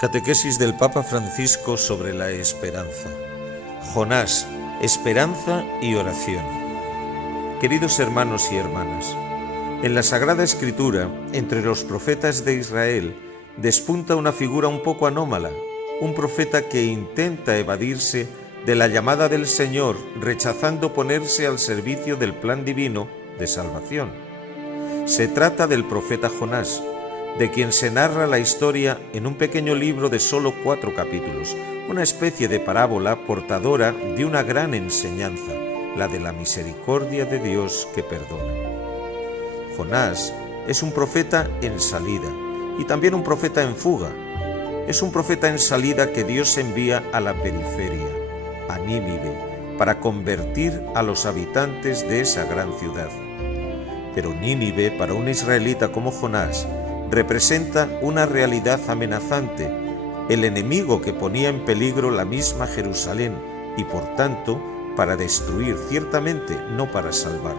Catequesis del Papa Francisco sobre la esperanza. Jonás, esperanza y oración. Queridos hermanos y hermanas, en la Sagrada Escritura, entre los profetas de Israel, despunta una figura un poco anómala, un profeta que intenta evadirse de la llamada del Señor, rechazando ponerse al servicio del plan divino de salvación. Se trata del profeta Jonás, de quien se narra la historia en un pequeño libro de solo 4 capítulos, una especie de parábola portadora de una gran enseñanza, la de la misericordia de Dios que perdona. Jonás es un profeta en salida y también un profeta en fuga. Es un profeta en salida que Dios envía a la periferia, a Nínive, para convertir a los habitantes de esa gran ciudad. Pero Nínive, para un israelita como Jonás, representa una realidad amenazante, el enemigo que ponía en peligro la misma Jerusalén y, por tanto, para destruir, ciertamente no para salvar.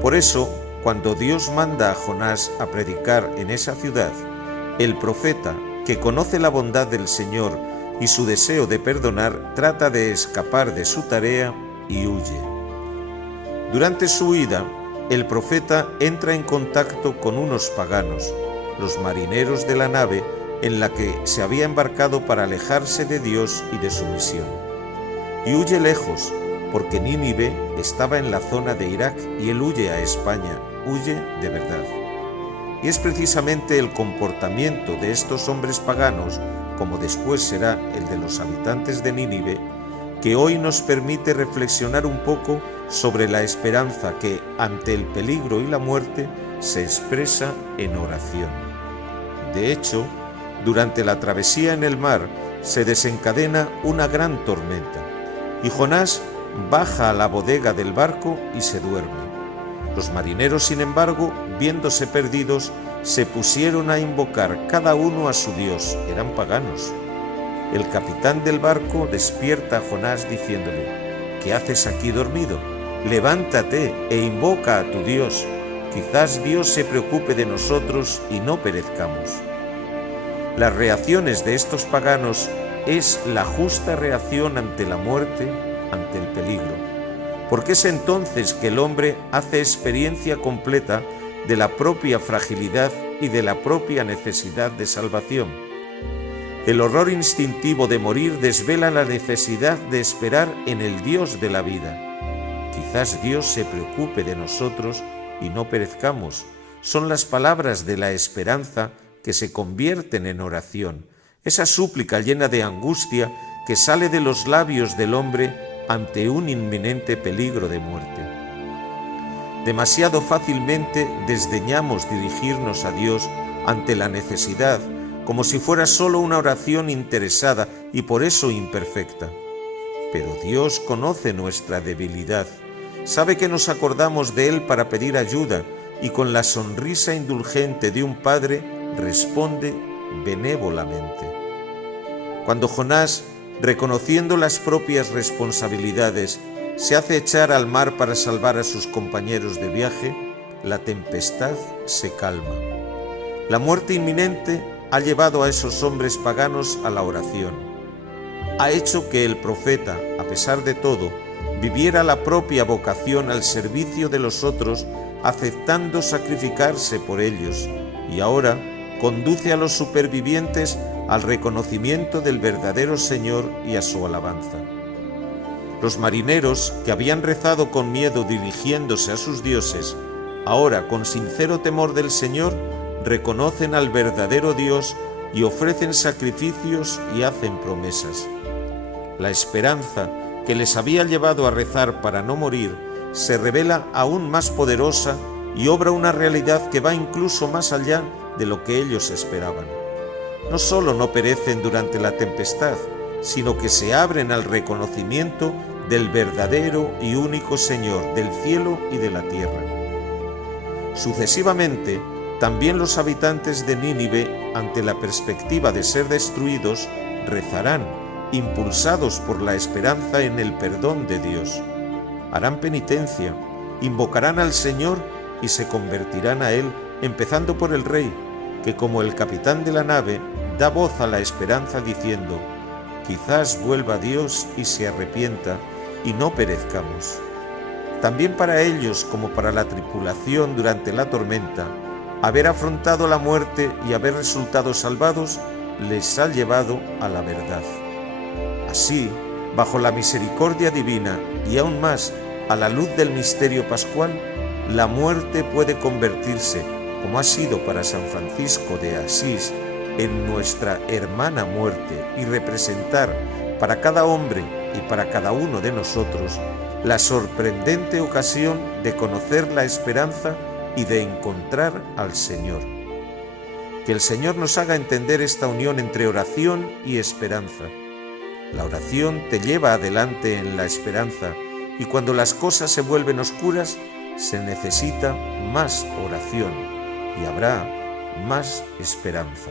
Por eso, cuando Dios manda a Jonás a predicar en esa ciudad, el profeta, que conoce la bondad del Señor y su deseo de perdonar, trata de escapar de su tarea y huye. Durante su huida, el profeta entra en contacto con unos paganos, los marineros de la nave en la que se había embarcado para alejarse de Dios y de su misión. Y huye lejos, porque Nínive estaba en la zona de Irak y él huye a España, huye de verdad. Y es precisamente el comportamiento de estos hombres paganos, como después será el de los habitantes de Nínive, que hoy nos permite reflexionar un poco sobre la esperanza que, ante el peligro y la muerte, se expresa en oración. De hecho, durante la travesía en el mar se desencadena una gran tormenta, y Jonás baja a la bodega del barco y se duerme. Los marineros, sin embargo, viéndose perdidos, se pusieron a invocar cada uno a su Dios, eran paganos. El capitán del barco despierta a Jonás diciéndole: ¿qué haces aquí dormido? Levántate e invoca a tu Dios. Quizás Dios se preocupe de nosotros y no perezcamos. Las reacciones de estos paganos es la justa reacción ante la muerte, ante el peligro, porque es entonces que el hombre hace experiencia completa de la propia fragilidad y de la propia necesidad de salvación. El horror instintivo de morir desvela la necesidad de esperar en el Dios de la vida. Quizás Dios se preocupe de nosotros y no perezcamos, son las palabras de la esperanza que se convierten en oración, esa súplica llena de angustia que sale de los labios del hombre ante un inminente peligro de muerte. Demasiado fácilmente desdeñamos dirigirnos a Dios ante la necesidad, como si fuera solo una oración interesada y por eso imperfecta. Pero Dios conoce nuestra debilidad, sabe que nos acordamos de Él para pedir ayuda y con la sonrisa indulgente de un padre responde benévolamente. Cuando Jonás, reconociendo las propias responsabilidades, se hace echar al mar para salvar a sus compañeros de viaje, la tempestad se calma. La muerte inminente ha llevado a esos hombres paganos a la oración. Ha hecho que el profeta, a pesar de todo, viviera la propia vocación al servicio de los otros, aceptando sacrificarse por ellos, y ahora conduce a los supervivientes al reconocimiento del verdadero Señor y a su alabanza. Los marineros, que habían rezado con miedo dirigiéndose a sus dioses, ahora con sincero temor del Señor, reconocen al verdadero Dios y ofrecen sacrificios y hacen promesas. La esperanza que les había llevado a rezar para no morir, se revela aún más poderosa y obra una realidad que va incluso más allá de lo que ellos esperaban. No solo no perecen durante la tempestad, sino que se abren al reconocimiento del verdadero y único Señor del cielo y de la tierra. Sucesivamente, también los habitantes de Nínive, ante la perspectiva de ser destruidos, rezarán, impulsados por la esperanza en el perdón de Dios. Harán penitencia, invocarán al Señor y se convertirán a Él, empezando por el rey, que como el capitán de la nave da voz a la esperanza diciendo: quizás vuelva Dios y se arrepienta y no perezcamos. También para ellos, como para la tripulación durante la tormenta, haber afrontado la muerte y haber resultado salvados les ha llevado a la verdad. Así, bajo la misericordia divina y aún más a la luz del misterio pascual, la muerte puede convertirse, como ha sido para San Francisco de Asís, en nuestra hermana muerte y representar para cada hombre y para cada uno de nosotros la sorprendente ocasión de conocer la esperanza y de encontrar al Señor. Que el Señor nos haga entender esta unión entre oración y esperanza. La oración te lleva adelante en la esperanza, y cuando las cosas se vuelven oscuras, se necesita más oración y habrá más esperanza.